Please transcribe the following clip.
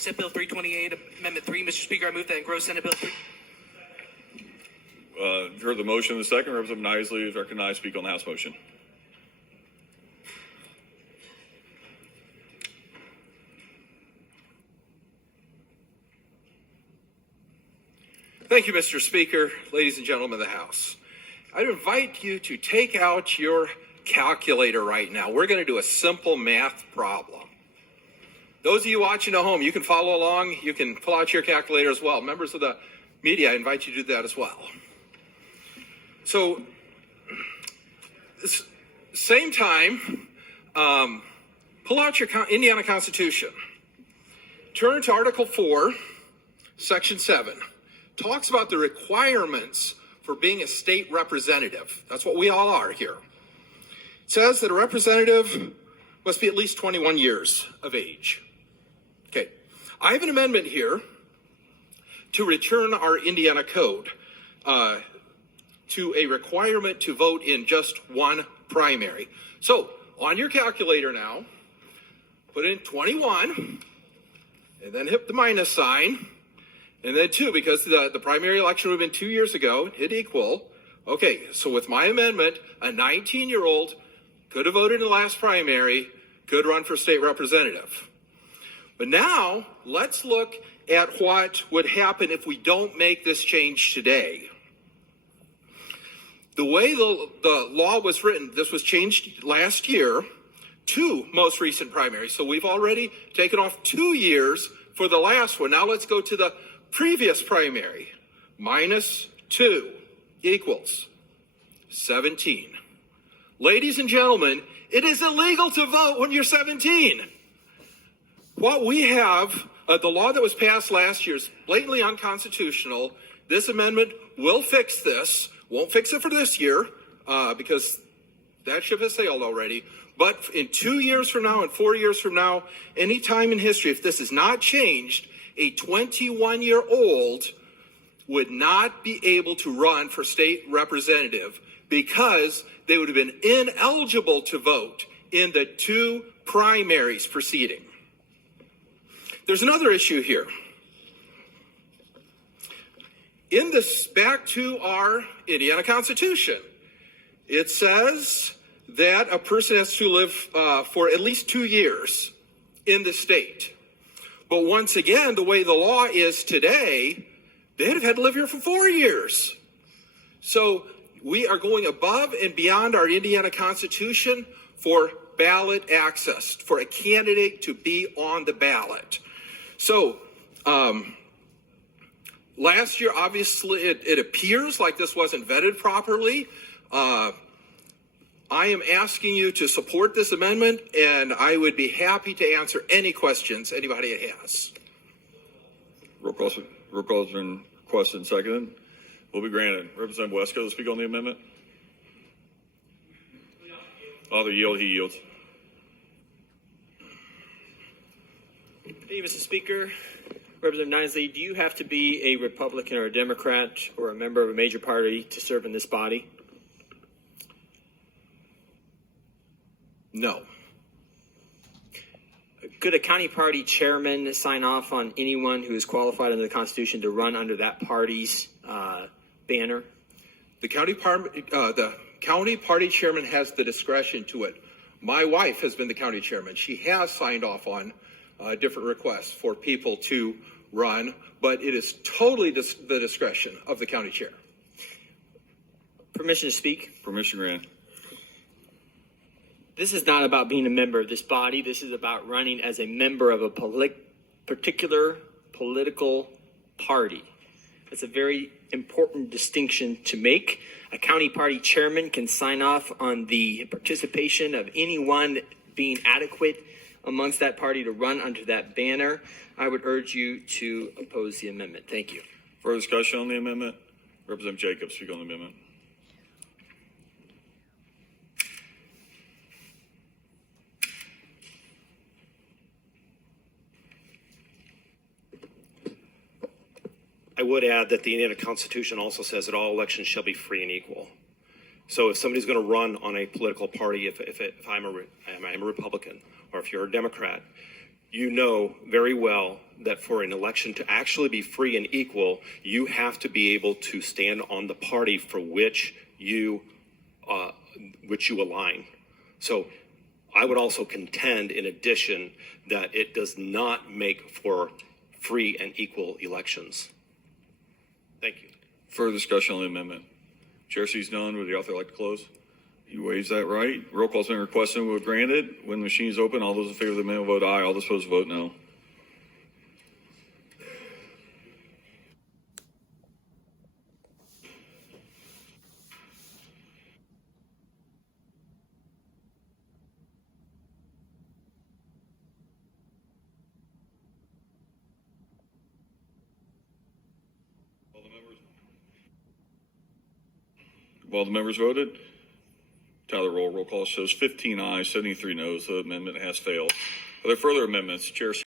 Senate Bill 328, Amendment 3. Mr. Speaker, I move that engross Senate Bill 3. You've heard the motion in the second. Representative Nisley is recognized to speak on the House motion. Thank you, Mr. Speaker, ladies and gentlemen of the House. I'd invite you to take out your calculator right now. We're going to do a simple math problem. Those of you watching at home, you can follow along. You can pull out your calculator as well. Members of the media, I invite you to do that as well. So, same time, pull out your Indiana Constitution. Turn to Article 4, Section 7. Talks about the requirements for being a state representative. That's what we all are here. It says that a representative must be at least 21 years of age. Okay, I have an amendment here to return our Indiana code to a requirement to vote in just one primary. So, on your calculator now, put in 21, and then hit the minus sign, and then 2, because the primary election would have been 2 years ago, hit equal. Okay, so with my amendment, a 19-year-old could have voted in the last primary, could run for state representative. But now, let's look at what would happen if we don't make this change today. The way the law was written, this was changed last year, 2 most recent primaries. So we've already taken off 2 years for the last one. Now let's go to the previous primary. Minus 2 equals 17. Ladies and gentlemen, it is illegal to vote when you're 17. What we have, the law that was passed last year is blatantly unconstitutional. This amendment will fix this. Won't fix it for this year because that ship has sailed already. But in 2 years from now and 4 years from now, any time in history, if this is not changed, a 21-year-old would not be able to run for state representative because they would have been ineligible to vote in the 2 primaries preceding. There's another issue here. In this, back to our Indiana Constitution, it says that a person has to live for at least 2 years in the state. But once again, the way the law is today, they'd have had to live here for 4 years. So we are going above and beyond our Indiana Constitution for ballot access, for a candidate to be on the ballot. So, last year, obviously, it appears like this wasn't vetted properly. I am asking you to support this amendment, and I would be happy to answer any questions anybody has. Roll call has been requested and seconded. Will be granted. Representative Wesco to speak on the amendment. Other yield, he yields. Thank you, Mr. Speaker. Representative Nisley, do you have to be a Republican or a Democrat or a member of a major party to serve in this body? No. Could a county party chairman sign off on anyone who is qualified under the Constitution to run under that party's banner? The county party chairman has the discretion to it. My wife has been the county chairman. She has signed off on different requests for people to run, but it is totally the discretion of the county chair. Permission to speak? Permission granted. This is not about being a member of this body. This is about running as a member of a particular political party. That's a very important distinction to make. A county party chairman can sign off on the participation of anyone being adequate amongst that party to run under that banner. I would urge you to oppose the amendment. Thank you. Further discussion on the amendment? Representative Jacobs, speak on the amendment. I would add that the Indiana Constitution also says that all elections shall be free and equal. So if somebody's going to run on a political party, if I'm a Republican, or if you're a Democrat, you know very well that for an election to actually be free and equal, you have to be able to stand on the party for which you align. So I would also contend, in addition, that it does not make for free and equal elections. Thank you. Further discussion on the amendment? Chair sees none. Would the author like to close? He waives that right. Roll call's been requested and will be granted. When the machine is open, all those in favor of the amendment vote aye. All those opposed vote no. All the members voted? Tally roll. Roll call shows 15 ayes, 73 noes. The amendment has failed. Are there further amendments? Chair